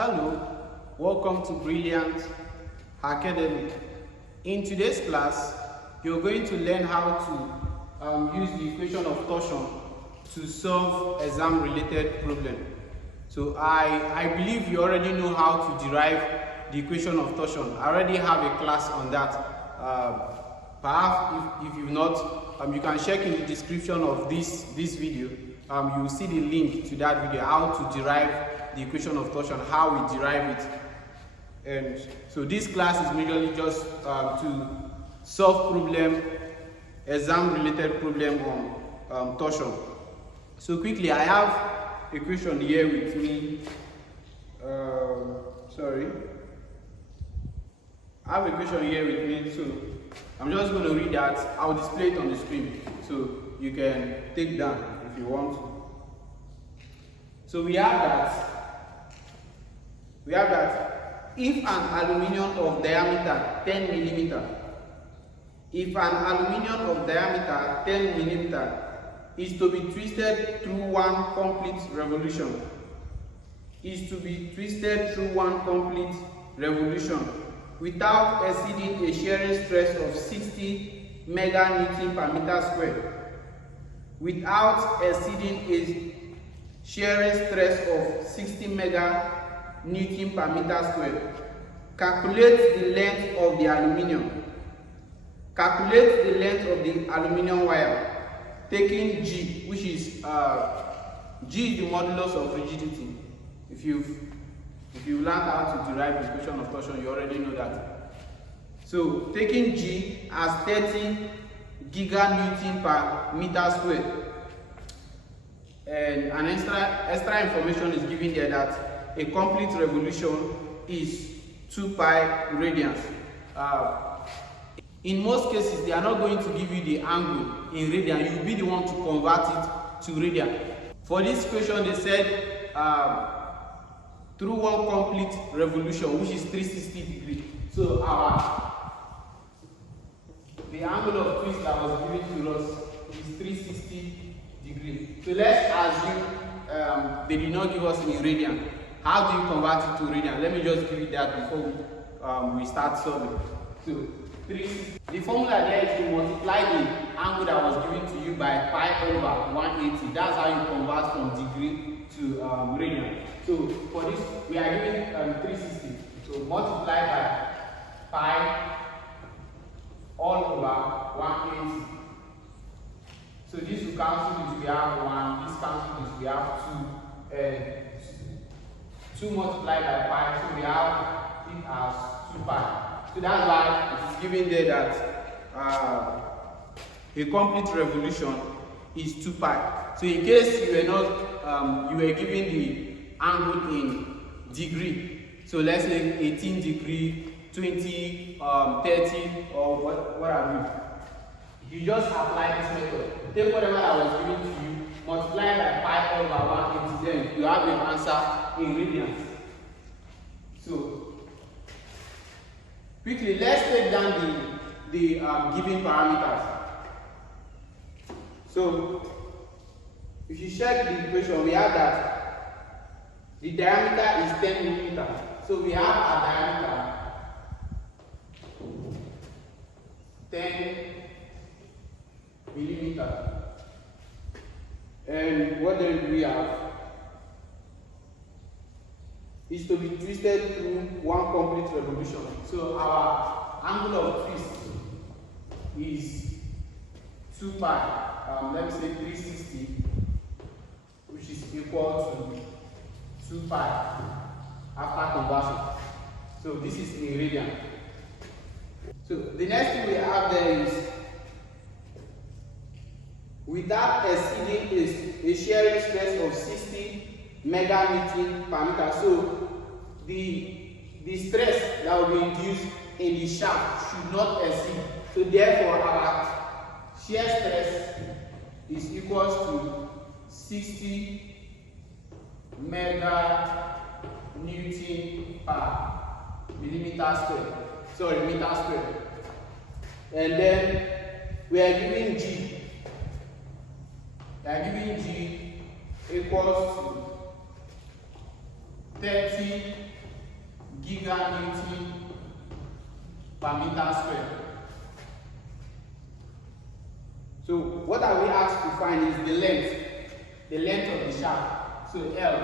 Hello, welcome to Brilliant Academy. In today's class, you're going to learn how to use the equation of torsion to solve exam-related problem. So I believe you already know how to derive the equation of torsion. I already have a class on that. Perhaps if you've not, you can check in the description of this video. You will see the link to that video, how to derive the equation of torsion, how we derive it. And so this class is merely just to solve problem, exam-related problem on torsion. So quickly, I have equation here with me. I have equation here with me, so I'm just going to read that. I'll display it on the screen, so you can take down if you want to. So we have that if an aluminium of diameter 10 millimeter, if an aluminium of diameter 10 millimeter is to be twisted through one complete revolution, without exceeding a shearing stress of 60 meganewton per meter squared, without exceeding a shearing stress of 60 meganewton per meter squared. Calculate the length of the aluminium. Calculate the length of the aluminium wire, taking G, which is G is the modulus of rigidity. If you learned how to derive the equation of torsion, you already know that. So taking G as 30 giganewton per meter squared. And an extra information is given there that a complete revolution is 2 pi radians. In most cases, they are not going to give you the angle in radian. You will be the one to convert it to radian. For this equation, they said through one complete revolution, which is 360 degrees. So the angle of twist that was given to us is 360 degrees. So let's assume they did not give us in radian. How do you convert it to radian? Let me just give you that before we start solving. So the formula there is to multiply the angle that was given to you by pi over 180. That's how you convert from degree to radian. So for this, we are given 360. So multiply by pi all over 180. So this will cancel this, we have 1, this cancel this, we have 2, and 2 multiplied by pi, so we have it as 2 pi. So that's why it is given there that a complete revolution is 2 pi. So in case you were not, you were given the angle in degree, so let's say 18 degree, 20, 30, or what have you. You just apply this method. Take whatever that was given to you, multiply by pi over 180, then you have an answer in radians. So quickly, let's take down the given parameters. So if you check the equation, we have that the diameter is 10 millimeter. So we have a diameter 10 millimeter. And what then do we have? Is to be twisted through one complete revolution. So our angle of twist is 2 pi, let me say 360, which is equal to 2 pi after conversion. So this is in radian. So the next thing we have there is without exceeding a shearing stress of 60 meganewton per meter. So the stress that will be induced in the shaft should not exceed. So therefore our shear stress is equal to 60 meganewton per meter squared. And then we are giving G. We are giving G equals to 30 giganewton per meter square. So what are we asked to find is the length of the shaft. So L,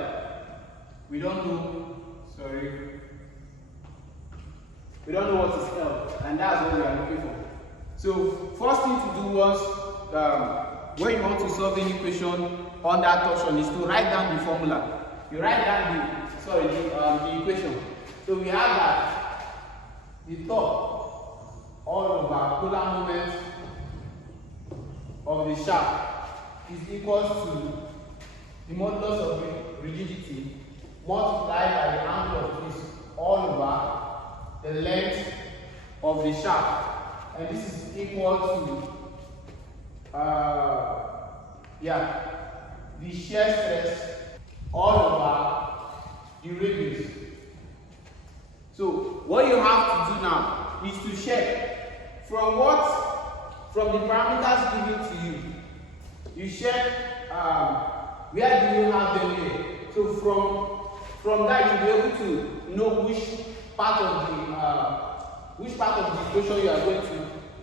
we don't know, we don't know what is L, and that's what we are looking for. So first thing to do was, when you want to solve any equation under torsion, is to write down the formula. You write down the equation. So we have that the torque all over polar moment of the shaft is equal to the modulus of rigidity multiplied by the angle of twist all over the length of the shaft, and this is equal to the shear stress all over the radius. So what you have to do now is to check from the parameters given to you. You check where do you have them here. So from that you'll be able to know which part of the equation you are going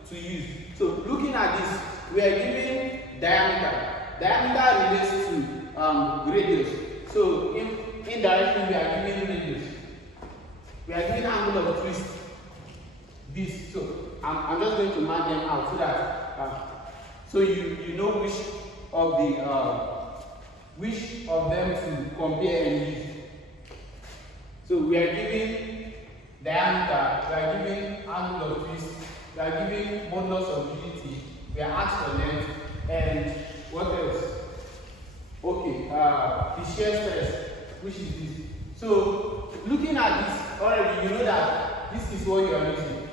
to use. So looking at this, we are given diameter. Diameter relates to radius. So indirectly we are given radius. We are given angle of twist. This. So I'm just going to mark them out so that so you know which of them to compare and use. So we are given diameter, we are given angle of twist, we are given modulus of rigidity, we are asked for length, and what else? Okay, the shear stress, which is this. So looking at this already, you know that this is what you are using.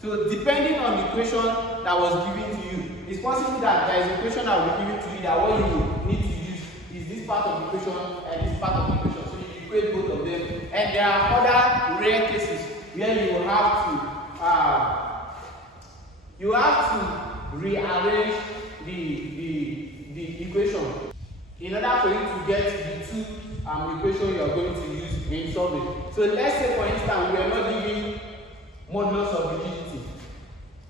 So depending on the equation that was given to you, it's possible that there is an equation that will be given to you that what you need to use is this part of the equation and this part of the equation. So you equate both of them. And there are other rare cases where you will have to rearrange the equation in order for you to get the two equation you are going to use in solving. So let's say for instance we are not giving modulus of rigidity,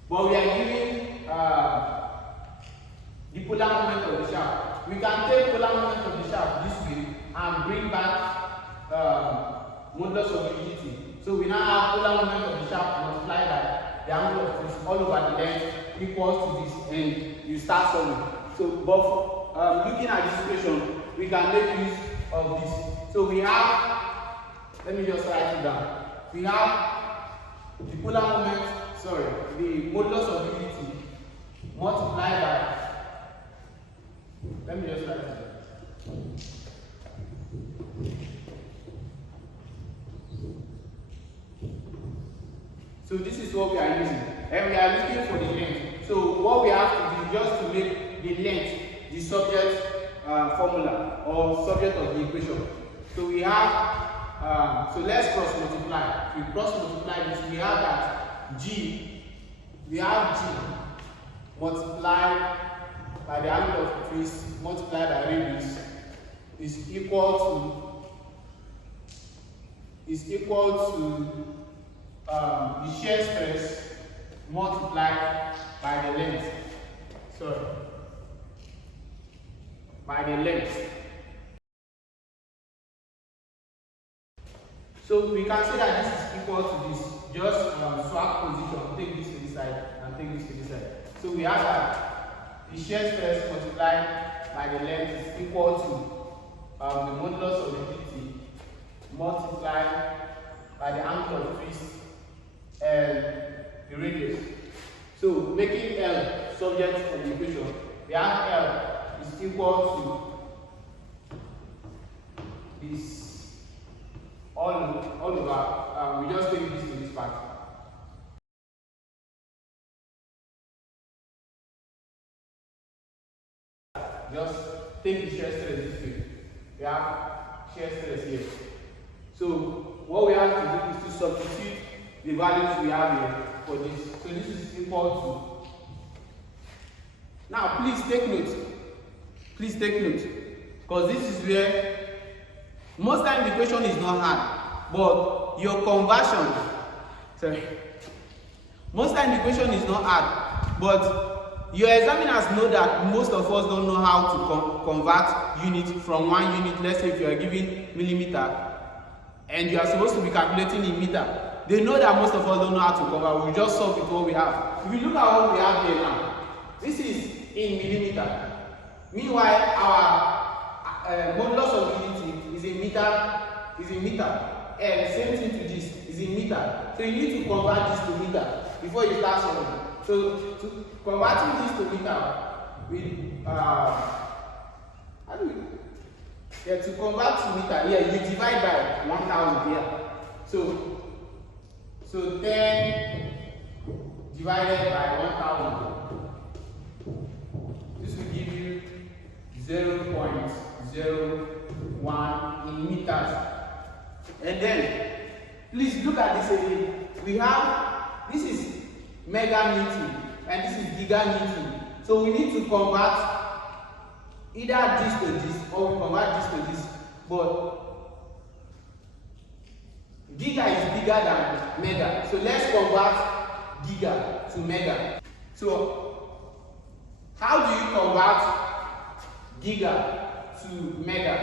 but we are giving the polar moment of the shaft. We can take polar moment of the shaft this way and bring back modulus of rigidity. So we now have polar moment of the shaft multiplied by the angle of twist all over the length equals to this, and you start solving. So but looking at this equation, we can make use of this. So we have, let me just write it down. We have the polar moment, the modulus of rigidity multiplied by, let me just write it down. So this is what we are using, and we are looking for the length. So what we have to do is just to make the length the subject formula or subject of the equation. So we have, so let's cross multiply. If we cross multiply this, we have that G multiplied by the angle of twist multiplied by radius is equal to the shear stress multiplied by the length. By the length. So we can say that this is equal to this. Just swap position, take this to this side and take this to this side. So we have that the shear stress multiplied by the length is equal to the modulus of rigidity multiplied by the angle of twist and the radius. So making L subject of the equation, we have L is equal to this all over. We just take this to this part. Just take the shear stress this way. We have shear stress here. So what we have to do is to substitute the values we have here for this. So this is equal to. Now please take note. Please take note, because this is where Most times the question is not hard, but your conversion, sorry, most times the question is not hard, but your examiners know that most of us don't know how to convert units from one unit. Let's say if you are given millimeter and you are supposed to be calculating in meter. They know that most of us don't know how to convert. We just solve with what we have. If you look at what we have here now, this is in millimeter. Meanwhile, our modulus of unity is in meter. And same thing to this is in meter. So you need to convert this to meter before you start solving. So to converting this to meter, with how do we? Yeah, to convert to meter, yeah, you divide by 1000 here. So 10 divided by 1000. This will give you 0.01 in meters. And then, please look at this again. We have, this is mega newton and this is giga newton. So we need to convert either this to this or we convert this to this. But giga is bigger than mega. So let's convert giga to mega. So how do you convert giga to mega?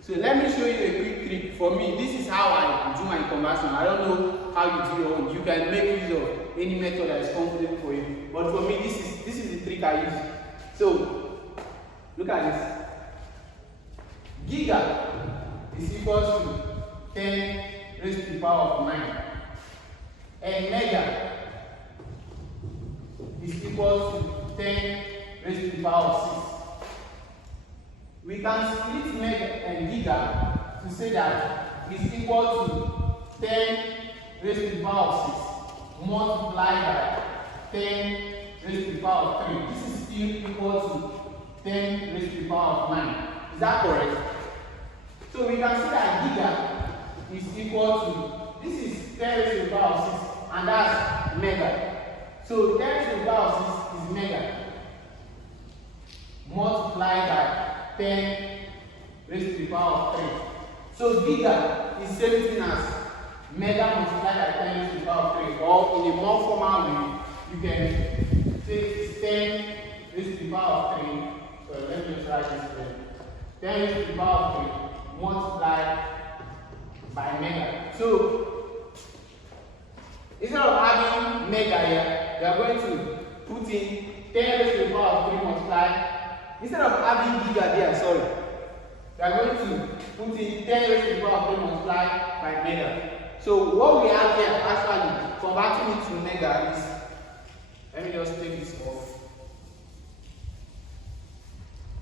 So let me show you a quick trick. For me, this is how I do my conversion. I don't know how you do your own. You can make use of any method that is comfortable for you. But for me, this is the trick I use. So look at this. Giga is equal to 10 raised to the power of 9. And mega is equal to 10 raised to the power of 6. We can split mega and giga to say that it's equal to 10 raised to the power of 6 multiplied by 10 raised to the power of 3. This is still equal to 10 raised to the power of 9. Is that correct? So we can see that giga is equal to, this is 10 raised to the power of 6 and that's mega. So 10 raised to the power of 6 is mega multiplied by 10 raised to the power of 3. So giga is same thing as mega multiplied by 10 raised to the power of 3. Or in a more formal way, you can say it's 10 raised to the power of 3. So let me just write this there. 10 raised to the power of 3 multiplied by mega. So instead of having mega here, we are going to put in 10 raised to the power of 3 multiplied. Instead of having giga there, sorry, we are going to put in 10 raised to the power of 3 multiplied by mega. So what we have here, actually, converting it to mega is, let me just take this off,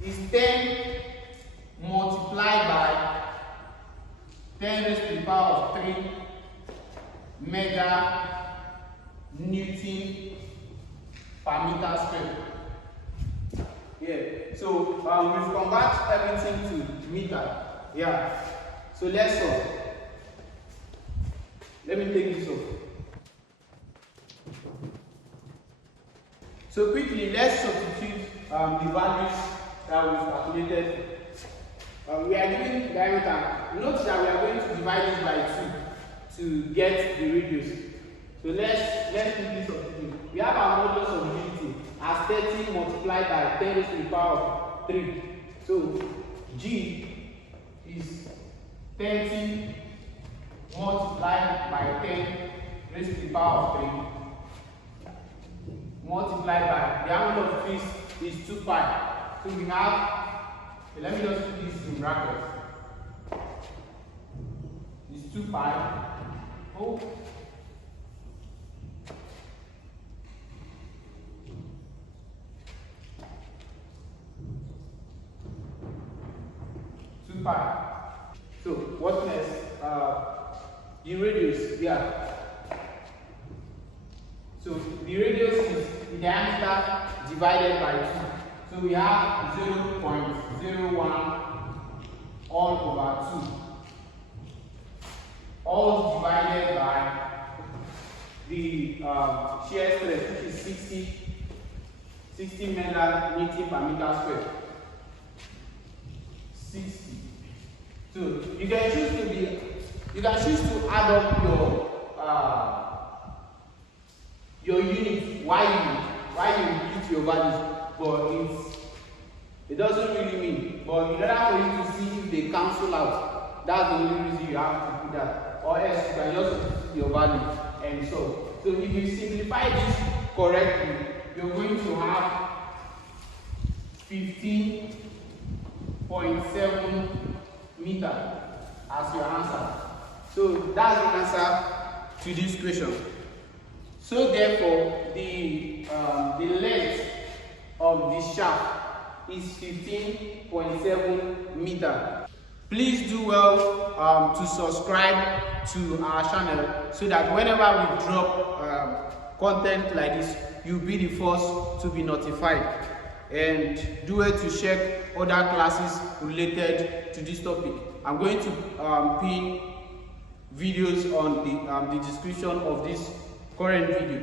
is 10 multiplied by 10 raised to the power of 3 mega newton per meter squared. Yeah, so we've converted everything to meter. Yeah, so let's solve. Let me take this off. So quickly, let's substitute the values that we've calculated. We are given diameter. Note that we are going to divide this by 2 to get the radius. So let's put this up. We have our modulus of unity as 30 multiplied by 10 raised to the power of 3. So G is 30 multiplied by 10 raised to the power of 3 multiplied by the angle of this is 2 pi. So we have, let me just put this in brackets. It's 2 pi. Oh. 2 pi. So what next? The radius, yeah. So the radius is the diameter divided by 2. So we have 0.01 all over 2. All divided by the shear stress, which is 60 mega newton per meter squared. 60. So you can choose to add up your units while you put your values, but it doesn't really mean. But in order for you to see if they cancel out, that's the only reason you have to put that. Or else you can just put your value and so. So if you simplify this correctly, you're going to have 15.7 meter as your answer. So that's the answer to this question. So therefore, the length of the shaft is 15.7 meter. Please do well to subscribe to our channel so that whenever we drop content like this, you'll be the first to be notified. And do it to check other classes related to this topic. I'm going to pin videos on the description of this current video.